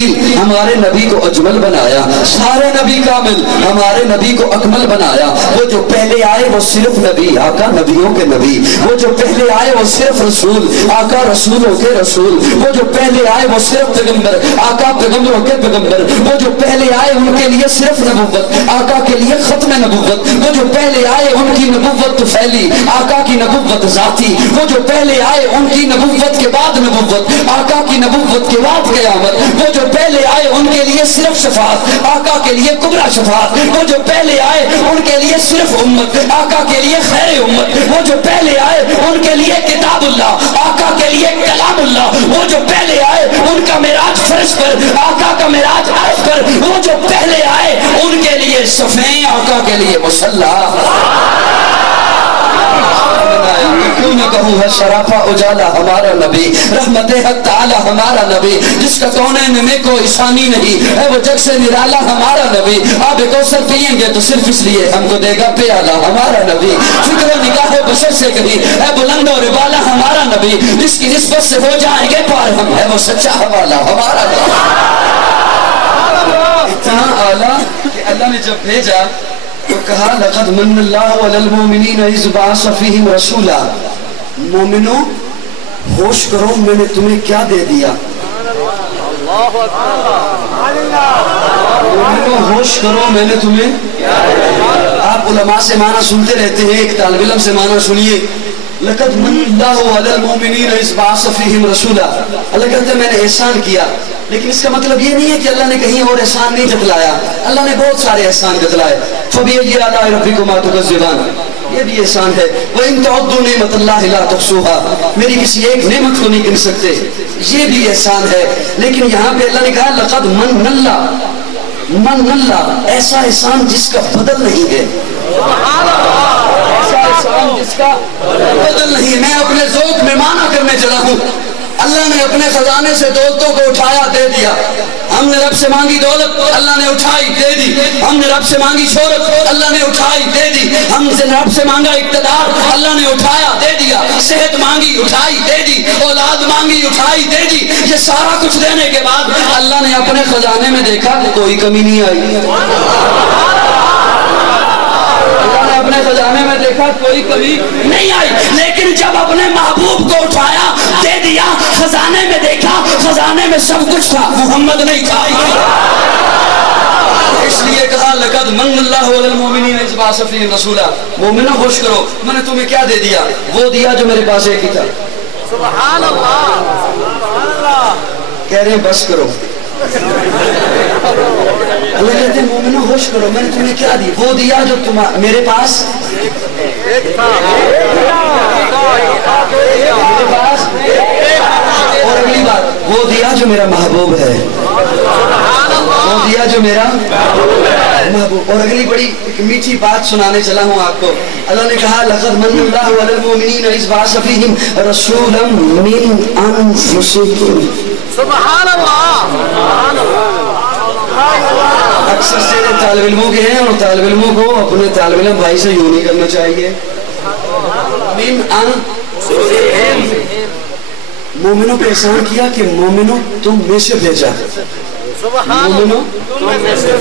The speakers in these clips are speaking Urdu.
ہمارے نبی کو اجمل بنایا، سارے نبی کامل، ہمارے نبی کو اکمل بنایا۔ وہ جو پہلے آئے وہ صرف نبی، آقا نبیوں کے نبی، وہ جو پہلے آئے وہ صرف رسول، آقا رسولوں کے رسول، وہ جو پہلے آئے وہ صرف پیغمبر، آقا پیغمبروں کے پیغمبر، وہ جو پہلے آئے ان کے لیے صرف نبوت، آقا کے لیے ختم نبوت، وہ جو پہلے آئے ان کی نبوت پھیلی، آقا کی نبوت ذاتی، وہ جو پہلے آئے ان کی نبوت کے بعد نبوت، آقا کی نبوت کے بعد قیامت، وہ جو پہلے آئے ان کے لیے صرف شفاعت، آقا کے لیے کبرا شفاعت، وہ جو پہلے آئے ان کے لیے صرف امت، آقا کے لیے خیر امت، وہ جو پہلے آئے ان کے لیے کتاب اللہ، آقا کے لیے کلام اللہ، وہ جو پہلے آئے ان کا معراج فرش پر، آقا کا معراج عرش پر، وہ جو پہلے آئے ان کے لیے صفین، آقا کے لیے مصلی۔ کیوں نہ کہوں ہے شرافہ اجالا ہمارا نبی، رحمت حق تعالی ہمارا نبی، جس کا کونین میں کوئی ثانی نہیں ہے، وہ جگ سے نرالا ہمارا نبی، آب کوثر پئیں گے تو صرف اس لیے ہم کو دے گا پیالہ ہمارا نبی، فکر و نگاہ بشر سے کہیں ہے بلند اور بالا ہمارا نبی، جس کی نسبت سے ہو جائیں گے پار ہم، ہے وہ سچا حوالہ ہمارا نبی۔ اتنا اعلیٰ کہ اللہ نے جب بھیجا تو کہا لقد من اللہ علی المؤمنین اذ بعث فیہم رسولا، مومنوں ہوش کرو میں نے تمہیں کیا دے دیا، مومنوں ہوش کرو میں نے تمہیں، آپ علماء سے معنی سنتے رہتے ہیں، ایک طالب علم سے معنی سنیے، لقد من اللہ علی المؤمنین اذ بعث فیہم رسولا، اللہ کہتے ہیں میں نے احسان کیا، لیکن اس کا مطلب یہ نہیں ہے کہ اللہ نے کہیں اور احسان نہیں جتلایا، اللہ نے بہت سارے احسان جتلائے، فَبِأَيِّ آلَاءِ رَبِّكُمَا تُكَذِّبَانِ، یہ بھی احسان ہے، وَإِن تَعُدُّوا نِعْمَتَ اللَّهِ لَا تُحْصُوهَا، میری کسی ایک نعمت کو نہیں گن سکتے، یہ بھی احسان ہے، لیکن یہاں پہ اللہ نے کہا لَقَدْ مَنَّ اللَّهُ، مَنَّ اللَّهُ، ایسا احسان جس کا بدل نہیں ہے، ایسا احسان جس کا بدل نہیں ہے۔ میں اپنے ذوق میں معنی کرنے چلا ہوں، اللہ نے اپنے خزانے سے دولتوں کو اٹھایا دے دیا، ہم نے رب سے مانگی دولت اللہ نے اٹھائی دے دی، ہم نے رب سے مانگی شہرت اللہ نے اٹھائی دے دی، ہم نے رب سے مانگا اقتدار اللہ نے اٹھایا دے دیا، صحت مانگی اٹھائی دے دی، اولاد مانگی اٹھائی دے دی، یہ سارا کچھ دینے کے بعد اللہ نے اپنے خزانے میں دیکھا کہ کوئی کمی نہیں آئی، اپنے خزانے میں دیکھا کوئی کمی نہیں آئی، لیکن جب اپنے محبوب کو اٹھایا دے دیا، خزانے میں دیکھا خزانے میں سب کچھ تھا، محمد نہیں تھا، اس لیے کہا لقد من اللہ علی المؤمنین اذ بعث فیہم رسولا، مومنوں ہوش کرو میں نے تمہیں کیا دے دیا، وہ دیا جو میرے پاس ایک ہی تھا، سبحان اللہ، سبحان اللہ، کہہ رہے ہیں بس کرو، اللہ کہتے ہیں مومنوں ہوش کرو میں نے تمہیں کیا دی، وہ دیا جو میرے پاس میرے پاس، اور اگلی بات وہ دیا جو میرا محبوب ہے، وہ دیا جو میرا محبوب، اور اگلی بڑی ایک میٹھی بات سنانے چلا ہوں آپ کو، اللہ نے کہا لقد من اللہ علی المؤمنین اذ بعث فیہم رسولا من انفسہم، سبحان اللہ۔ اکثر سے طالب علموں کے ہیں اور طالب علموں کو اپنے طالب علم بھائی سے یوں نہیں کرنا چاہیے، من انفسہم، مومنوں پہ احسان کیا کہ مومنوں تم میں سے بھیجا، مومنوں تم میں سے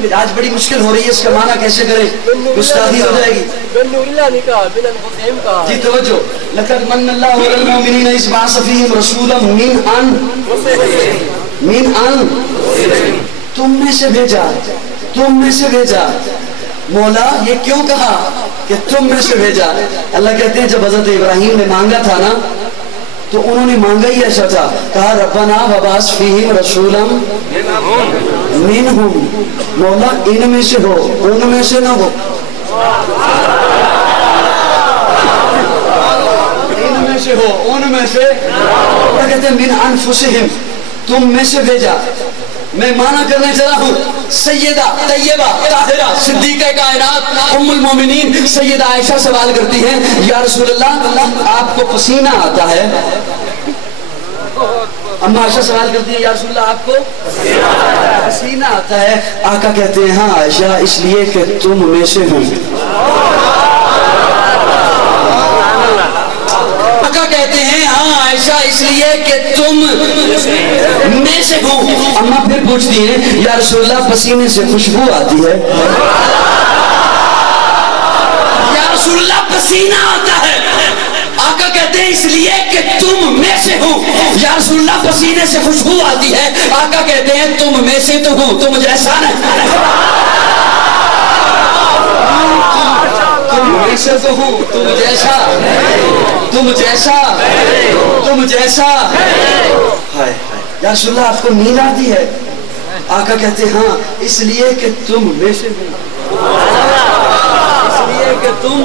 بھیجا، آج بڑی مشکل ہو رہی ہے اس کا معنی کیسے کریں، گستاخی ہو جائے گی، جی توجہ، لقد من اللہ علی المؤمنین اذ بعث فیہم رسولا من انفسہم، تم میں سے بھیجا، تم میں سے بھیجا، مولا یہ کیوں کہا کہ تم میں سے بھیجا، اللہ کہتے ہیں جب حضرت ابراہیم نے مانگا تھا نا تو انہوں نے مانگا ہی ایسا تھا، کہا ربنا وبعث فیہم رسولا منہم، مولا ان میں سے ہو ان میں سے نہ ہو، ان میں سے ہو ان میں سے، اللہ کہتے ہیں من انفسہم، تم میں سے بھیجا، میں معنی کرنے چلا ہوں، سیدہ طیبہ طاہرہ صدیقہ کائنات ام المومنین سیدہ عائشہ سوال کرتی ہیں یا رسول اللہ آپ کو پسینہ آتا ہے، اما عائشہ سوال کرتی ہیں یا رسول اللہ آپ کو پسینہ آتا ہے، آقا کہتے ہیں ہاں عائشہ اس لیے کہ تم میں سے ہوں، آقا کہتے ہیں ہاں عائشہ اس لیے کہ تم میں سے ہوں. اما پھر پوچھتی ہیں یا رسول اللہ پسینے سے خوشبو آتی ہے؟ یا رسول اللہ پسینہ آتا ہے. آقا کہتے ہیں اس لیے کہ تم میں سے ہو. یا رسول اللہ پسینے سے خوشبو آتی ہے. آقا کہتے ہیں تم میں سے تو ہوں، تم جیسا نہیں. تم میں سے تو ہوں، تم جیسا، تم جیسا، تم جیسا. یا رسول اللہ آپ کو نیند آتی ہے؟ آقا کہتے ہیں ہاں اس لیے کہ تم میں سے ہو. کہ تم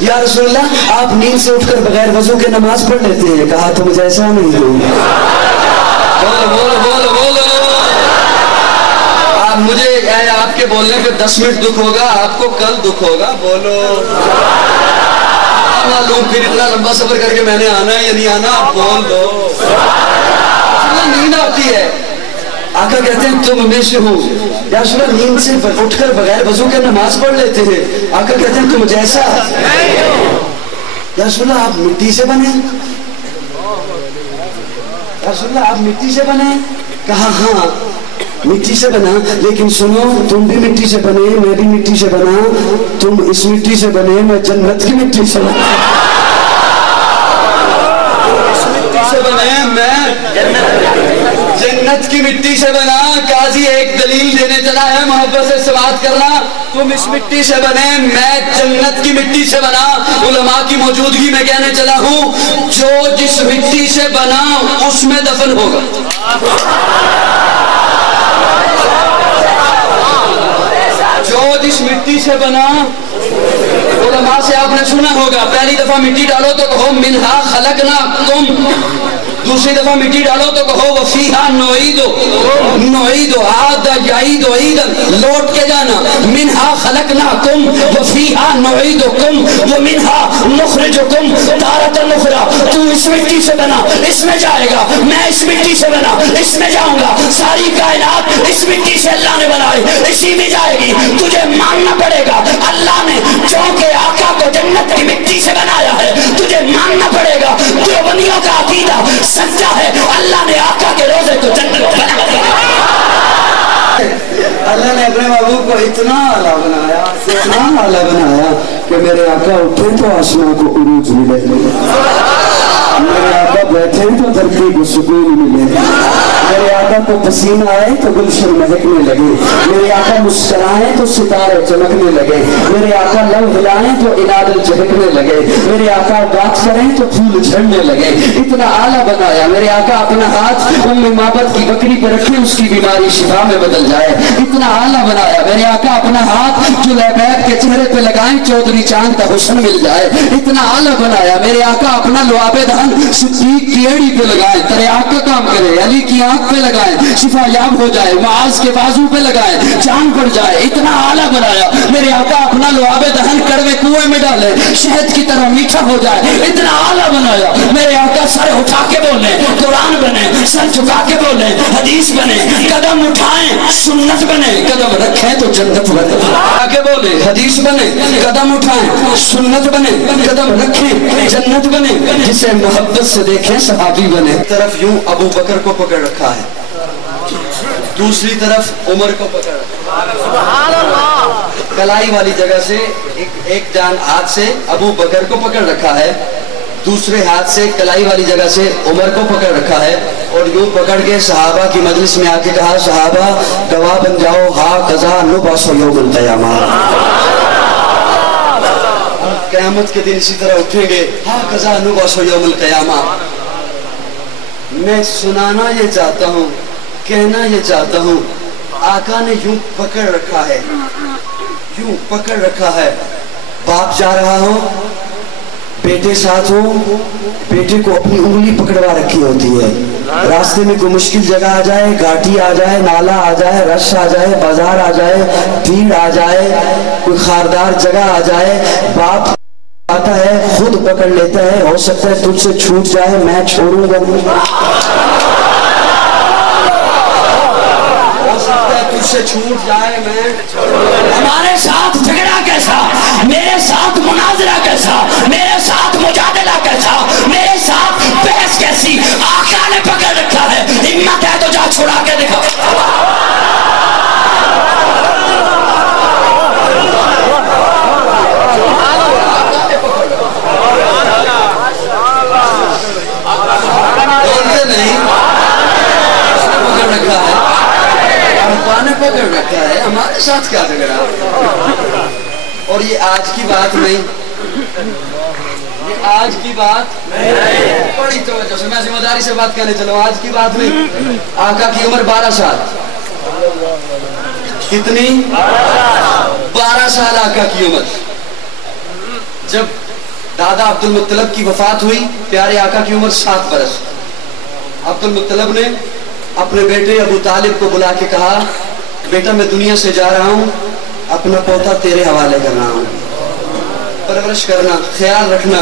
یا رسول اللہ آپ نیند سے اٹھ کر بغیر وضو کے نماز پڑھ لیتے ہیں؟ کہا تم جیسا نہیں ہوں. بولو بولو بولو بولو. مجھے آپ کے بولنے پہ 10 منٹ دکھ ہوگا، آپ کو کل دکھ ہوگا. بولو. معلوم پھر اتنا لمبا سفر کر کے میں نے آنا ہے یا نہیں آنا؟ آپ بول دو. نیند آتی ہے. آقا کہتے ہیں تم میں سے ہوں. یا رسول اللہ نیند سے اٹھ کر بغیر وضو کے نماز پڑھ لیتے ہیں؟ آقا کہتے ہیں تم جیسا. یا رسول اللہ آپ مٹی سے بنے؟ یا رسول اللہ آپ مٹی سے بنے؟ کہا ہاں مٹی سے بنا، لیکن سنو تم بھی مٹی سے بنے، میں بھی مٹی سے بنا. تم اس مٹی سے بنے، میں جنت کی مٹی سے بنا. اس مٹی سے بنے، میں جنت کی مٹی سے بنا. قاضی ایک دلیل دینے چلا ہے، محبت سے سماعت کرنا. تم اس مٹی سے بنے، میں جنت کی مٹی سے بنا. علماء کی موجودگی میں کہنے چلا ہوں جو جس مٹی سے بنا اس میں دفن ہوگا. جو جس مٹی سے بنا. علماء سے آپ نے سنا ہوگا پہلی دفعہ مٹی ڈالو تو کہو منہا خلقناکم، دوسری دفعہ مٹی ڈالو تو کہو وفیہا نعیدو عاد یعید عیدن، لوٹ کے جانا. منہا خلقناکم وفیہا نعیدکم ومنہا نخرجکم تارۃ اخری. تو اس مٹی سے بنا، اس میں جائے گا. میں اس مٹی سے بنا، اس میں جاؤں گا. ساری کائنات اس مٹی سے اللہ نے بنائی، اسی میں جائے گی. تجھے ماننا پڑے گا اللہ نے چونکہ آقا کو جنت کی مٹی سے بنایا ہے، تجھے ماننا پڑے گا. دیوبندیوں کا عقیدہ سچا ہے، اللہ نے آقا کے روزے کو جنت بنایا. اللہ نے اپنے محبوب کو اتنا اعلیٰ بنایا، اتنا اعلیٰ بنایا کہ میرے آقا اٹھے تو آسمان کو عروج ملے، میرے آقا بیٹھے تو دھرتی کو سکون ملے، میرے آقا کو پسینہ آئے تو گلشن مہکنے لگے، میرے آقا مسکرائیں تو ستارے چمکنے لگے، میرے آقا لو ہلائیں تو انادل چہکنے لگے، میرے آقا بات کریں تو پھول جھڑنے لگے. اتنا اعلیٰ بنایا. میرے آقا اپنا ہاتھ ام مابت کی بکری پہ رکھے اس کی بیماری شفا میں بدل جائے. اتنا اعلیٰ بنایا. میرے آقا اپنا ہاتھ جلیبیب کے چہرے پہ لگائیں چودھری چاند کا حسن مل جائے. اتنا اعلیٰ بنایا. میرے آقا اپنا لعاب دہن صدیق کی ایڑی پہ لگائیں، تیرے آنکھ کا کام کرے. علی کی آنکھ پہ لگائیں شفا یاب ہو جائے. معاذ کے بازو پہ لگائیں جان پڑ جائے. اتنا اعلیٰ بنایا. میرے آقا اپنا لعاب دہن کڑوے کنویں میں ڈالے شہد کی طرح میٹھا ہو جائے. اتنا اعلیٰ بنایا. میرے آقا سر اٹھا کے بولے قرآن بنے، سر جھکا کے بولے حدیث بنے، قدم اٹھائیں سنت بنے، قدم رکھیں تو جنت بنے. آگے بولے حدیث بنے، قدم اٹھائیں سنت بنے، قدم رکھیں جنت بنے. جسے محبت سے دیکھیں صحابی بنے. ایک طرف یوں ابو بکر کو پکڑ رکھا ہے، دوسری طرف عمر کو پکڑ رکھا ہے. کلائی والی جگہ سے ایک جان ہاتھ سے ابو بکر کو پکڑ رکھا ہے، دوسرے ہاتھ سے کلائی والی جگہ سے عمر کو پکڑ رکھا ہے. اور یوں پکڑ کے صحابہ کی مجلس میں آ کے کہا صحابہ گواہ بن جاؤ ہا قضا نبعث یوم القیامہ. قیامت کے دن اسی طرح اٹھیں گے ہا قضا نبعث یوم القیامہ. میں سنانا یہ چاہتا ہوں، کہنا یہ چاہتا ہوں، آقا نے یوں پکڑ رکھا ہے، یوں پکڑ رکھا ہے. باپ جا رہا ہو، بیٹے ساتھ ہو، بیٹے کو اپنی انگلی پکڑوا رکھی ہوتی ہے. راستے میں کوئی مشکل جگہ آ جائے، گھاٹی آ جائے، نالا آ جائے، رش آ جائے، بازار آ جائے، بھیڑ آ جائے، کوئی خاردار جگہ آ جائے، باپ آتا ہے خود پکڑ لیتا ہے. ہو سکتا ہے تجھ سے چھوٹ جائے، میں چھوڑوں گا نہیں. ہو سکتا ہے تجھ سے چھوٹ جائے، میں ہمارے ساتھ جھگڑا کیسا، میرے ساتھ مناظرہ کیسا، میرے ساتھ مجادلہ کیسا، میرے ساتھ بحث کیسی. آقا نے پکڑ رکھا ہے. ہمت ہمارے ساتھ کیا جھگڑا؟ اور یہ آج کی بات نہیں، یہ آج کی بات بڑی توجہ سے، میں ذمہ داری سے بات کرنے چلو، آج کی بات نہیں۔ آقا کی عمر 12 سال، کتنی؟ 12 سال آقا کی عمر۔ جب دادا عبد المطلب کی وفات ہوئی، پیارے آقا کی عمر 7 برس۔ عبد المطلب نے اپنے بیٹے ابو طالب کو بلا کے کہا، بیٹا میں دنیا سے جا رہا ہوں، اپنا پوتا تیرے حوالے کر رہا ہوں، پرورش کرنا، خیال رکھنا۔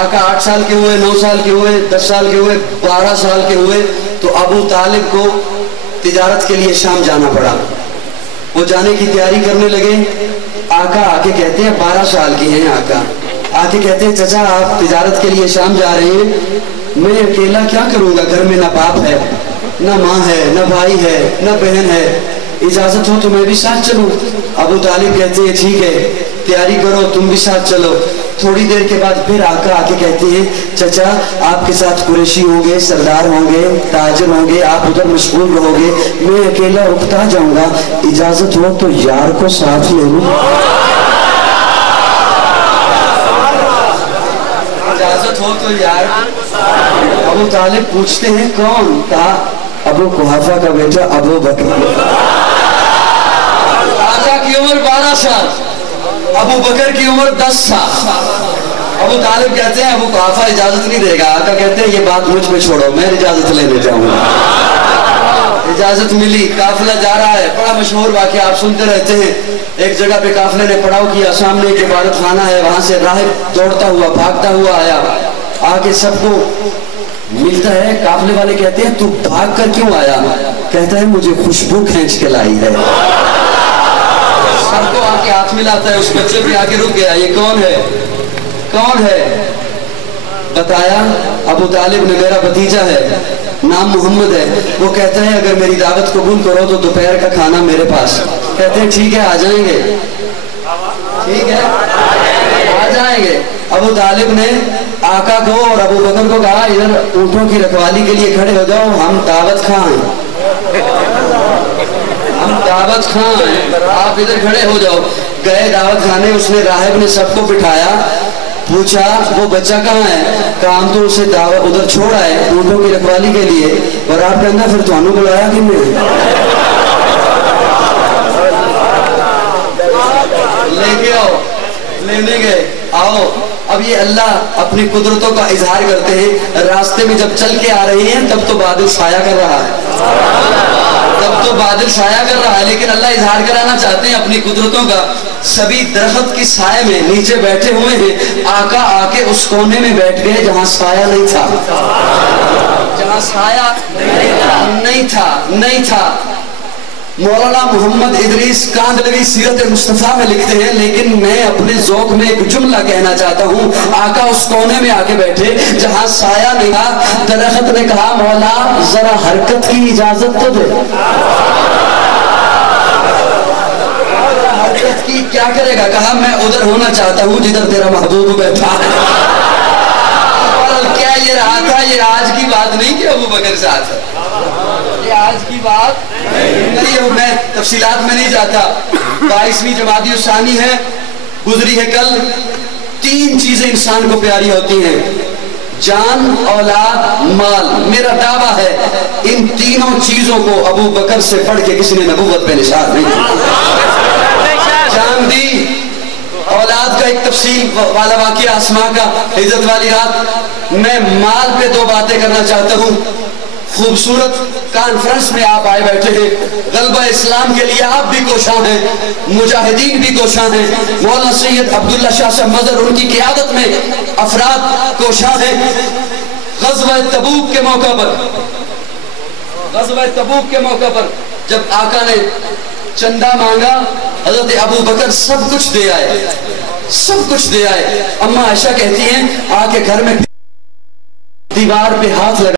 آقا 8 سال کے ہوئے، 9 سال کے ہوئے، 10 سال کے ہوئے، 12 سال کے ہوئے تو ابو طالب کو تجارت کے لیے شام جانا پڑا۔ وہ جانے کی تیاری کرنے لگے۔ آقا آ کے کہتے ہیں، 12 سال کے ہیں آقا، آ کے کہتے ہیں چچا آپ تجارت کے لیے شام جا رہے ہیں، میں اکیلا کیا کروں گا، گھر میں نہ باپ ہے، نہ ماں ہے، نہ بھائی ہے، نہ بہن ہے، اجازت ہو تو میں بھی ساتھ چلوں؟ ابو طالب کہتے ہیں ٹھیک ہے، تیاری کرو، تم بھی ساتھ چلو۔ تھوڑی دیر کے بعد پھر آقا آ کے کہتے ہیں چچا آپ کے ساتھ قریشی ہوں گے، سردار ہوں گے، تاجر ہوں گے، آپ ادھر مشغول رہو گے، میں اکیلا اکتا جاؤں گا، اجازت ہو تو یار کو ساتھ لے لوں؟ اجازت ہو تو یار۔ ابو طالب پوچھتے ہیں کون؟ کہا ابو قحافہ کا بیٹا ابو بکر۔ آقا کی عمر 12 سال، ابو بکر کی عمر 10 سال۔ ابو طالب کہتے ہیں ابو قحافہ اجازت نہیں دے گا، آقا کہتے ہیں یہ بات مجھ پہ چھوڑو، میں اجازت لینے جاؤں گا۔ اجازت ملی، قافلہ جا رہا ہے۔ بڑا مشہور واقعہ آپ سنتے رہتے ہیں، ایک جگہ پہ قافلے نے پڑاؤ کیا، سامنے ایک عبادت خانہ ہے، وہاں سے راہب دوڑتا ہوا بھاگتا ہوا آیا، آگے سب کو ملتا ہے۔ قافلے والے کہتے ہیں تو بھاگ کر کیوں آیا؟ کہتا ہے مجھے خوشبو کھینچ کے لائی ہے۔ سب کو آ کے ہاتھ ملاتا ہے، اس بچے پہ آ کے رک گیا، یہ کون ہے؟ کون ہے؟ بتایا ابو طالب نے، میرا بھتیجا ہے، نام محمد ہے۔ وہ کہتا ہے اگر میری دعوت قبول کرو تو دوپہر کا کھانا میرے پاس۔ کہتے ہیں ٹھیک ہے آ جائیں گے، ٹھیک ہے آ جائیں گے۔ ابو طالب نے آقا کو اور ابو بکر کو کہا ادھر اونٹوں کی رکھوالی کے لیے کھڑے ہو جاؤ، ہم دعوت کھائیں، ہم دعوت کھائیں، آپ ادھر کھڑے ہو جاؤ۔ گئے دعوت کھانے، اس نے راہب نے سب کو بٹھایا، پوچھا وہ بچہ کہاں ہے؟ کہا ہم تو اسے دعوت ادھر چھوڑ آئے اونٹوں کی رکھوالی کے لیے، اور آپ کہنا پھر تو انہوں بلایا کہ میں لے کے آؤ، لینے گئے، آؤ۔ اب یہ اللہ اپنی قدرتوں کا اظہار کرتے ہیں، راستے میں جب چل کے آ رہے ہیں تب تو بادل سایہ کر رہا ہے، تب تو بادل سایہ کر رہا ہے، لیکن اللہ اظہار کرانا چاہتے ہیں اپنی قدرتوں کا۔ سبھی درخت کی سائے میں نیچے بیٹھے ہوئے ہیں، آقا آ کے اس کونے میں بیٹھ گئے جہاں سایہ نہیں تھا، جہاں سایہ نہیں تھا۔ مولانا محمد ادریس کاندلوی سیرت مصطفیٰ میں لکھتے ہیں، لیکن میں اپنے ذوق میں ایک جملہ کہنا چاہتا ہوں۔ آقا اس کونے میں آ کے بیٹھے جہاں سایہ نہیں تھا، درخت نے کہا مولا ذرا حرکت کی اجازت تو دے۔ حرکت کی کیا کرے گا؟ کہا میں ادھر ہونا چاہتا ہوں جدھر تیرا محبوب بیٹھا ہے۔ کیا یہ رہا تھا؟ یہ آج کی بات نہیں کہ ابو بکر ساتھ ہے، یہ آج کی بات نہیں ہے۔ میں تفصیلات میں نہیں جاتا۔ 22ویں جمادی الثانی ہے، گزری ہے کل۔ 3 چیزیں انسان کو پیاری ہوتی ہیں، جان، اولاد، مال۔ میرا دعویٰ ہے ان تینوں چیزوں کو ابو بکر سے پڑھ کے کسی نے نبوت پہ نشان نہیں۔ جان دی، اولاد کا ایک تفصیل والا واقعہ، اسماء کا عزت والی رات۔ میں مال پہ 2 باتیں کرنا چاہتا ہوں۔ خوبصورت کانفرنس میں آپ آئے بیٹھے ہیں، غلبہ اسلام کے لیے آپ بھی کوشاں ہیں، مجاہدین بھی کوشاں ہیں۔ مولانا سید عبداللہ شاہ صاحب مظہر ان کی قیادت میں افراد کوشاں ہیں۔ غزوہ تبوک کے موقع پر جب آقا نے چندہ مانگا، حضرت ابو بکر سب کچھ دے آئے۔ اماں عائشہ کہتی ہیں آ کے گھر میں دیوار پہ ہاتھ لگا